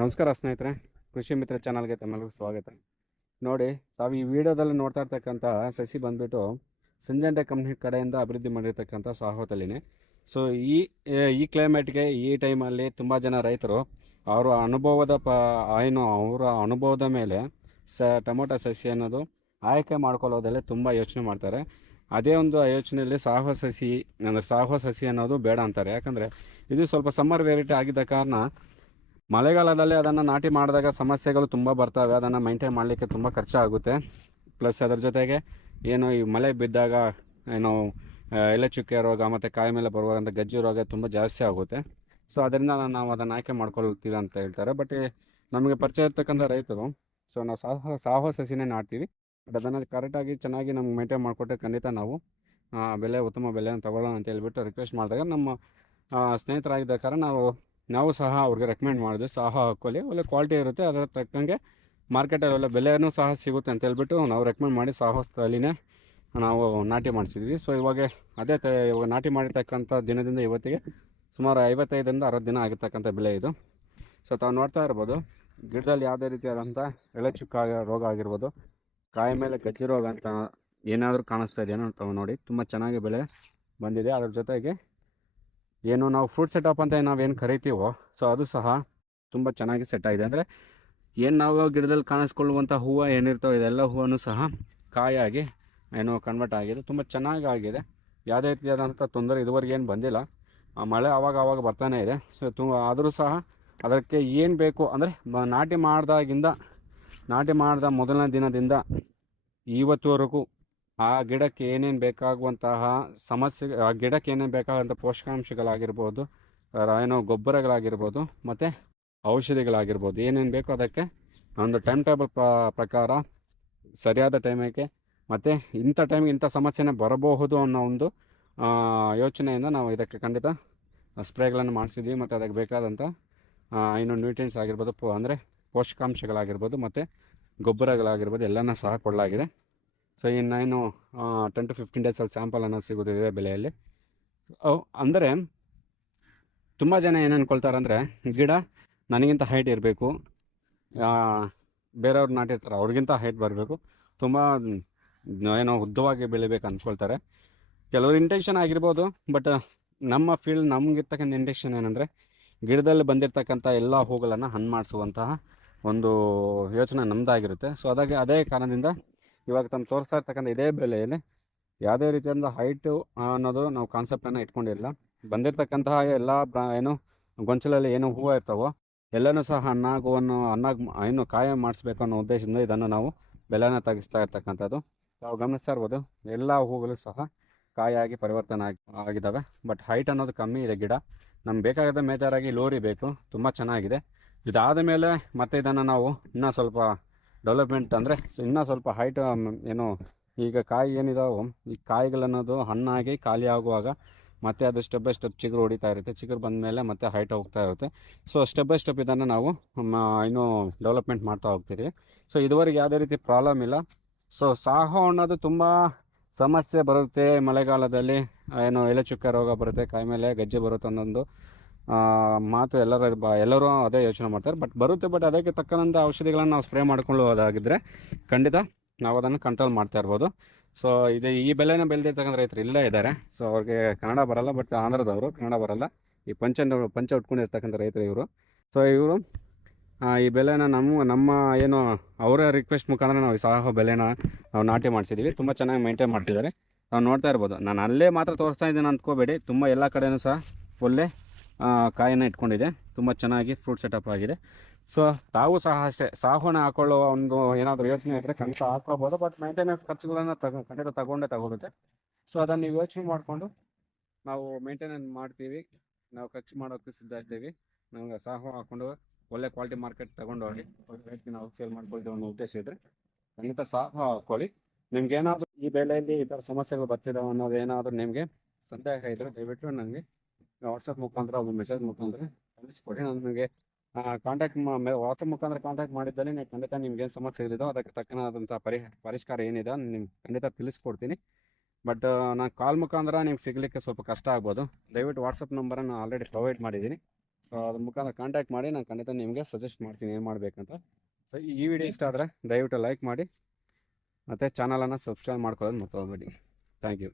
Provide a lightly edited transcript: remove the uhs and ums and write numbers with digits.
ನಮಸ್ಕಾರ ಸ್ನೇಹಿತರೆ, ಕೃಷಿ ಮಿತ್ರ ಚಾನಲ್ಗೆ ತಮ್ಮೆಲ್ಲರಿಗೂ ಸ್ವಾಗತ. ನೋಡಿ, ತಾವು ಈ ವಿಡಿಯೋದಲ್ಲಿ ನೋಡ್ತಾ ಇರ್ತಕ್ಕಂಥ ಸಸಿ ಬಂದ್ಬಿಟ್ಟು ಸಿಂಜೆಂಟಾ ಕಂಪ್ನಿ ಕಡೆಯಿಂದ ಅಭಿವೃದ್ಧಿ ಮಾಡಿರ್ತಕ್ಕಂಥ ಸಾಹೋತಲಿನೇ. ಸೊ ಈ ಕ್ಲೈಮೇಟ್ಗೆ ಈ ಟೈಮಲ್ಲಿ ತುಂಬ ಜನ ರೈತರು ಅವರ ಅನುಭವದ ಮೇಲೆ ಟೊಮೊಟೊ ಸಸಿ ಅನ್ನೋದು ಆಯ್ಕೆ ಮಾಡ್ಕೊಳ್ಳೋದಲ್ಲೇ ತುಂಬ ಯೋಚನೆ ಮಾಡ್ತಾರೆ. ಅದೇ ಒಂದು ಯೋಚನೆಯಲ್ಲಿ ಸಾಹೋ ಸಸಿ ಅನ್ನೋದು ಬೇಡ ಅಂತಾರೆ. ಯಾಕಂದರೆ ಇದು ಸ್ವಲ್ಪ ಸಮ್ಮರ್ ವೆರೈಟಿ ಆಗಿದ್ದ ಕಾರಣ ಮಳೆಗಾಲದಲ್ಲಿ ಅದನ್ನು ನಾಟಿ ಮಾಡಿದಾಗ ಸಮಸ್ಯೆಗಳು ತುಂಬ ಬರ್ತವೆ. ಅದನ್ನು ಮೈಂಟೈನ್ ಮಾಡಲಿಕ್ಕೆ ತುಂಬ ಖರ್ಚಾಗುತ್ತೆ. ಪ್ಲಸ್ ಅದರ ಜೊತೆಗೆ ಏನು ಈ ಮಳೆ ಬಿದ್ದಾಗ ಎಲೆ ಚುಕ್ಕೆ ರೋಗ ಮತ್ತು ಕಾಯಿ ಮೇಲೆ ಬರುವಂಥ ಗಜ್ಜಿ ರೋಗ ತುಂಬ ಜಾಸ್ತಿ ಆಗುತ್ತೆ. ಸೊ ಅದರಿಂದ ನಾವು ಅದನ್ನು ಆಯ್ಕೆ ಮಾಡ್ಕೊಳ್ತೀವಿ ಅಂತ ಹೇಳ್ತಾರೆ. ಬಟ್ ನಮಗೆ ಪರಿಚಯ ಇರ್ತಕ್ಕಂಥ ರೈತರು ನಾವು ಸಾಹೋ ಸಸಿನೇ ನಾಡ್ತೀವಿ. ಬಟ್ ಅದನ್ನು ಕರೆಕ್ಟಾಗಿ ಚೆನ್ನಾಗಿ ನಮ್ಗೆ ಮೈಂಟೈನ್ ಮಾಡಿಕೊಟ್ಟೆ ಖಂಡಿತ ನಾವು ಉತ್ತಮ ಬೆಲೆಯನ್ನು ತಗೊಳ್ಳೋಣ ಅಂತ ಹೇಳ್ಬಿಟ್ಟು ರಿಕ್ವೆಸ್ಟ್ ಮಾಡಿದಾಗ ನಮ್ಮ ಸ್ನೇಹಿತರಾಗಿದ್ದ ಕಾರಣ ನಾವು ಸಹ ಅವ್ರಿಗೆ ರೆಕಮೆಂಡ್ ಮಾಡಿದ್ವಿ. ಹಾಕೊಳ್ಳಿ, ಒಳ್ಳೆ ಕ್ವಾಲಿಟಿ ಇರುತ್ತೆ, ಅದರ ತಕ್ಕಂಗೆ ಮಾರ್ಕೆಟಲ್ಲಿ ಒಳ್ಳೆ ಬೆಲೆಯೂ ಸಹ ಸಿಗುತ್ತೆ ಅಂತ ಹೇಳ್ಬಿಟ್ಟು ನಾವು ರೆಕಮೆಂಡ್ ಮಾಡಿ ಸ್ಥಳೀನೇ ನಾವು ನಾಟಿ ಮಾಡಿಸಿದ್ವಿ. ಸೊ ಇವಾಗ ನಾಟಿ ಮಾಡಿರ್ತಕ್ಕಂಥ ದಿನದಿಂದ ಇವತ್ತಿಗೆ ಸುಮಾರು 55ರಿಂದ 60 ದಿನ ಆಗಿರ್ತಕ್ಕಂಥ ಬೆಲೆ ಇದು. ಸೊ ತಾವು ನೋಡ್ತಾ ಇರ್ಬೋದು, ಗಿಡದಲ್ಲಿ ಯಾವುದೇ ರೀತಿಯಾದಂಥ ಎಳೆ ಚುಕ್ಕ ರೋಗ ಆಗಿರ್ಬೋದು, ಕಾಯಿ ಮೇಲೆ ಗಜ್ಜಿ ರೋಗ ಅಂತ ಏನಾದರೂ ಕಾಣಿಸ್ತಾ ಇದೆಯೋ ತಾವು ನೋಡಿ, ತುಂಬ ಚೆನ್ನಾಗಿ ಬೆಳೆ ಬಂದಿದೆ. ಅದ್ರ ಜೊತೆಗೆ ನಾವು ಫ್ರೂಟ್ ಸೆಟಪ್ ಅಂತ ನಾವೇನು ಕರಿತೀವೋ ಸೊ ಅದು ಸಹ ತುಂಬ ಚೆನ್ನಾಗಿ ಸೆಟ್ ಆಗಿದೆ. ಅಂದರೆ ನಾವು ಗಿಡದಲ್ಲಿ ಕಾಣಿಸ್ಕೊಳ್ಳುವಂಥ ಹೂವು ಏನಿರ್ತಾವೆ ಇದೆಲ್ಲ ಹೂವನ್ನು ಸಹ ಕಾಯಾಗಿ ಕನ್ವರ್ಟ್ ಆಗಿದೆ. ತುಂಬ ಚೆನ್ನಾಗಿ ಆಗಿದೆ. ಯಾವುದೇ ರೀತಿಯಾದಂಥ ತೊಂದರೆ ಇದುವರೆಗೆ ಏನು ಬಂದಿಲ್ಲ. ಮಳೆ ಆವಾಗ ಬರ್ತಾನೆ ಇದೆ. ಸೊ ಆದರೂ ಸಹ ಅದಕ್ಕೆ ಏನು ಬೇಕು ಅಂದರೆ ನಾಟಿ ಮಾಡಿದ ಮೊದಲನೇ ದಿನದಿಂದ ಇವತ್ತುವರೆಗೂ ಆ ಗಿಡಕ್ಕೆ ಏನೇನು ಬೇಕಾಗುವಂತಹ ಆ ಗಿಡಕ್ಕೆ ಏನೇನು ಬೇಕಾಗುವಂಥ ಪೋಷಕಾಂಶಗಳಾಗಿರ್ಬೋದು, ಗೊಬ್ಬರಗಳಾಗಿರ್ಬೋದು, ಮತ್ತು ಔಷಧಿಗಳಾಗಿರ್ಬೋದು, ಏನೇನು ಬೇಕೋ ಅದಕ್ಕೆ ಒಂದು ಟೈಮ್ ಟೇಬಲ್ ಪ್ರಕಾರ ಸರಿಯಾದ ಟೈಮಿಗೆ ಮತ್ತು ಇಂಥ ಟೈಮಿಗೆ ಇಂಥ ಸಮಸ್ಯೆನೇ ಬರಬಹುದು ಅನ್ನೋ ಒಂದು ಯೋಚನೆಯಿಂದ ನಾವು ಇದಕ್ಕೆ ಖಂಡಿತ ಸ್ಪ್ರೇಗಳನ್ನು ಮಾಡಿಸಿದ್ವಿ. ಮತ್ತು ಅದಕ್ಕೆ ಬೇಕಾದಂಥ ನ್ಯೂಟ್ರಿಯೆಂಟ್ಸ್ ಆಗಿರ್ಬೋದು, ಅಂದರೆ ಪೋಷಕಾಂಶಗಳಾಗಿರ್ಬೋದು ಮತ್ತು ಗೊಬ್ಬರಗಳಾಗಿರ್ಬೋದು ಎಲ್ಲನೂ ಸಹ ಕೊಡಲಾಗಿದೆ. ಸೊ ಇನ್ನು 10 to 15 ಡೇಸಲ್ಲಿ ಸ್ಯಾಂಪಲ್ ಅನ್ನೋದು ಸಿಗೋದಿದೆ ಬೆಲೆಯಲ್ಲಿ. ಅಂದರೆ ತುಂಬ ಜನ ಏನು ಅಂದ್ಕೊಳ್ತಾರೆ ಅಂದರೆ, ಗಿಡ ನನಗಿಂತ ಹೈಟ್ ಇರಬೇಕು, ಬೇರೆಯವ್ರು ನಾಟಿರ್ತಾರೆ ಅವ್ರಿಗಿಂತ ಹೈಟ್ ಬರಬೇಕು, ತುಂಬ ಉದ್ದವಾಗಿ ಬೆಳಿಬೇಕು ಅಂದ್ಕೊಳ್ತಾರೆ. ಕೆಲವ್ರ ಇಂಟೆನ್ಷನ್ ಆಗಿರ್ಬೋದು. ಬಟ್ ನಮ್ಮ ಫೀಲ್ಡ್ ನಮಗಿರ್ತಕ್ಕಂಥ ಇಂಟೆನ್ಷನ್ ಏನಂದರೆ, ಗಿಡದಲ್ಲಿ ಬಂದಿರತಕ್ಕಂಥ ಎಲ್ಲ ಹೂಗಳನ್ನು ಹಣ್ಣು ಮಾಡಿಸುವಂತಹ ಒಂದು ಯೋಚನೆ ನಮ್ಮದಾಗಿರುತ್ತೆ. ಸೊ ಅದೇ ಕಾರಣದಿಂದ ಇವಾಗ ತಮ್ಮ ತೋರಿಸ್ತಾ ಇರ್ತಕ್ಕಂಥ ಇದೇ ಬೆಲೆಯಲ್ಲಿ ಯಾವುದೇ ರೀತಿಯಾದ ಹೈಟು ಅನ್ನೋದು ನಾವು ಕಾನ್ಸೆಪ್ಟನ್ನು ಇಟ್ಕೊಂಡಿಲ್ಲ. ಬಂದಿರತಕ್ಕಂತಹ ಎಲ್ಲ ಗೊಂಚಲಲ್ಲಿ ಏನು ಹೂವು ಇರ್ತಾವೋ ಎಲ್ಲನೂ ಸಹ ಹಣ್ಣಾಗಿ ಕಾಯ ಮಾಡಿಸ್ಬೇಕು ಅನ್ನೋ ಉದ್ದೇಶದಿಂದ ಇದನ್ನು ನಾವು ಬೆಲೆನ ತೆಗಿಸ್ತಾ ಇರ್ತಕ್ಕಂಥದ್ದು. ನಾವು ಗಮನಿಸ್ತಾ ಇರ್ಬೋದು, ಎಲ್ಲ ಹೂಗಳು ಸಹ ಕಾಯಾಗಿ ಪರಿವರ್ತನೆ ಆಗಿದ್ದಾವೆ. ಬಟ್ ಹೈಟ್ ಅನ್ನೋದು ಕಮ್ಮಿ ಇದೆ ಗಿಡ. ನಮ್ಗೆ ಬೇಕಾಗದ ಮೇಜರಾಗಿ ಲೋರಿ ಬೇಕು, ತುಂಬ ಚೆನ್ನಾಗಿದೆ. ಇದಾದ ಮೇಲೆ ಮತ್ತೆ ಇದನ್ನು ನಾವು ಇನ್ನೂ ಸ್ವಲ್ಪ ಡೆವಲಪ್ಮೆಂಟ್ ಅಂದರೆ ಇನ್ನೂ ಸ್ವಲ್ಪ ಹೈಟ್ ಈಗ ಕಾಯಿ ಏನಿದಾವೋ ಈ ಕಾಯಿಗಳನ್ನೋದು ಹಣ್ಣಾಗಿ ಖಾಲಿ ಆಗುವಾಗ ಮತ್ತೆ ಅದು ಸ್ಟೆಪ್ ಬೈ ಸ್ಟೆಪ್ ಚಿಗುರು ಹೊಡಿತಾ ಇರುತ್ತೆ. ಚಿಗುರು ಬಂದ ಮೇಲೆ ಮತ್ತೆ ಹೈಟ್ ಹೋಗ್ತಾ ಇರುತ್ತೆ. ಸೊ ಸ್ಟೆಪ್ ಬೈ ಸ್ಟೆಪ್ ಇದನ್ನು ನಾವು ಇನ್ನೂ ಡೆವಲಪ್ಮೆಂಟ್ ಮಾಡ್ತಾ ಹೋಗ್ತೀವಿ. ಸೊ ಇದುವರೆಗೆ ಯಾವುದೇ ರೀತಿ ಪ್ರಾಬ್ಲಮ್ ಇಲ್ಲ. ಸೊ ಸಾಹೋ ಅನ್ನೋದು ತುಂಬ ಸಮಸ್ಯೆ ಬರುತ್ತೆ ಮಳೆಗಾಲದಲ್ಲಿ. ಎಲೆ ಚುಕ್ಕೆ ರೋಗ ಬರುತ್ತೆ, ಕಾಯಿ ಮೇಲೆ ಗಜ್ಜೆ ಬರುತ್ತೆ ಅನ್ನೊಂದು ಮಾತು ಎಲ್ಲರೂ ಅದೇ ಯೋಚನೆ ಮಾಡ್ತಾರೆ. ಬಟ್ ಅದಕ್ಕೆ ತಕ್ಕಂಥ ಔಷಧಿಗಳನ್ನು ನಾವು ಸ್ಪ್ರೇ ಮಾಡ್ಕೊಂಡು ಹೋದಾಗಿದ್ದರೆ ಖಂಡಿತ ನಾವು ಅದನ್ನು ಕಂಟ್ರೋಲ್ ಮಾಡ್ತಾ ಇರ್ಬೋದು. ಸೊ ಈ ಬೆಲೆನ ಬೆಳೆದಿರ್ತಕ್ಕಂಥ ರೈತರು ಇಲ್ಲೇ ಇದ್ದಾರೆ. ಸೊ ಅವ್ರಿಗೆ ಕನ್ನಡ ಬರಲ್ಲ, ಬಟ್ ಆಂಧ್ರದವರು ಕನ್ನಡ ಬರಲ್ಲ. ಈ ಪಂಚ ಉಟ್ಕೊಂಡಿರ್ತಕ್ಕಂಥ ರೈತರು ಇವರು. ಸೊ ಇವರು ಈ ಬೆಲೆನ ನಮ್ಮ ಅವರ ರಿಕ್ವೆಸ್ಟ್ ಮುಖಾಂತರ ನಾವು ಸಾಹೋ ಬೆಲೆನ ನಾವು ನಾಟಿ ಮಾಡಿಸಿದ್ದೀವಿ. ತುಂಬ ಚೆನ್ನಾಗಿ ಮೇಂಟೈನ್ ಮಾಡ್ತಿದ್ದಾರೆ. ನಾವು ನೋಡ್ತಾ ಇರ್ಬೋದು. ನಾನು ಅಲ್ಲೇ ಮಾತ್ರ ತೋರಿಸ್ತಾ ಇದ್ದೀನಿ ಅಂದ್ಕೋಬೇಡಿ, ತುಂಬ ಎಲ್ಲ ಕಡೆಯೂ ಸಹ ಒಳ್ಳೆ ಕಾಯಿನ ಇಟ್ಕೊಂಡಿದೆ. ತುಂಬ ಚೆನ್ನಾಗಿ ಫ್ರೂಟ್ ಸೆಟಪ್ ಆಗಿದೆ. ಸೊ ತಾವು ಸಹ ಅಷ್ಟೇ ಸಾಹೋನ ಹಾಕೊಳ್ಳುವ ಒಂದು ಏನಾದರೂ ಯೋಚನೆ ಇದ್ದರೆ ಖಂಡಿತ ಹಾಕ್ಕೋಬೋದು. ಬಟ್ ಮೇಂಟೆನೆನ್ಸ್ ಖರ್ಚುಗಳನ್ನು ಖಂಡಿತ ತಗೊಳುತ್ತೆ. ಸೊ ಅದನ್ನು ನೀವು ಯೋಚನೆ ಮಾಡಿಕೊಂಡು ನಾವು ಮೇಂಟೆನೆನ್ಸ್ ಮಾಡ್ತೀವಿ, ನಾವು ಖರ್ಚು ಮಾಡೋಕ್ಕೆ ಸಿದ್ಧ ಇರ್ತೀವಿ. ನಮ್ಗೆ ಸಾಹೋ ಹಾಕ್ಕೊಂಡು ಒಳ್ಳೆ ಕ್ವಾಲಿಟಿ ಮಾರ್ಕೆಟ್ ತೊಗೊಂಡು ಹೋಗಿ ರೇಟ್ಗೆ ನಾವು ಸೇಲ್ ಮಾಡ್ಕೊಳ್ತೀವಿ ಅನ್ನೋ ಉದ್ದೇಶ ಇದ್ದರೆ ಖಂಡಿತ ಸಾಹೋ ಹಾಕ್ಕೊಳ್ಳಿ. ನಿಮ್ಗೇನಾದರೂ ಈ ಬೆಳೆಯಲ್ಲಿ ಈ ಥರ ಸಮಸ್ಯೆಗಳು ಬರ್ತಿದ್ದಾವೆ ಅನ್ನೋದು ಏನಾದರೂ ನಿಮಗೆ ಸಂದೇಹ ಇದ್ದರೆ ದಯವಿಟ್ಟು ನನಗೆ ವಾಟ್ಸಪ್ ಮುಖಾಂತರ ಮೆಸೇಜ್ ಮುಖಾಂತರ ಕಳಿಸ್ಕೊಡಿ. ನನಗೆ ವಾಟ್ಸಪ್ ಮುಖಾಂತರ ಕಾಂಟ್ಯಾಕ್ಟ್ ಮಾಡಿದ್ದಲ್ಲಿ ನೀವು ಖಂಡಿತ ನಿಮ್ಗೇನು ಸಮಸ್ಯೆ ಇರೋದೋ ಅದಕ್ಕೆ ತಕ್ಕನಾದಂಥ ಪರಿಷ್ಕಾರ ಏನಿದೆ ನಿಮ್ಗೆ ಖಂಡಿತ ತಿಳಿಸ್ಕೊಡ್ತೀನಿ. ಬಟ್ ನಾನು ಕಾಲ್ ಮುಖಾಂತರ ನಿಮ್ಗೆ ಸಿಗಲಿಕ್ಕೆ ಸ್ವಲ್ಪ ಕಷ್ಟ ಆಗ್ಬೋದು. ದಯವಿಟ್ಟು ವಾಟ್ಸಪ್ ನಂಬರನ್ನು ಆಲ್ರೆಡಿ ಪ್ರೊವೈಡ್ ಮಾಡಿದ್ದೀನಿ. ಸೊ ಅದ್ರ ಮುಖಾಂತರ ಕಾಂಟ್ಯಾಕ್ಟ್ ಮಾಡಿ ನಾನು ಖಂಡಿತ ನಿಮಗೆ ಸಜೆಸ್ಟ್ ಮಾಡ್ತೀನಿ ಏನು ಮಾಡಬೇಕಂತ. ಸೊ ಈ ವಿಡಿಯೋ ಇಷ್ಟ ಆದರೆ ದಯವಿಟ್ಟು ಲೈಕ್ ಮಾಡಿ ಮತ್ತು ಚಾನಲನ್ನು ಸಬ್ಸ್ಕ್ರೈಬ್ ಮಾಡ್ಕೊಳ್ಳೋದು ಮರ್ತೋಗ್ಬೇಡಿ. Thank you.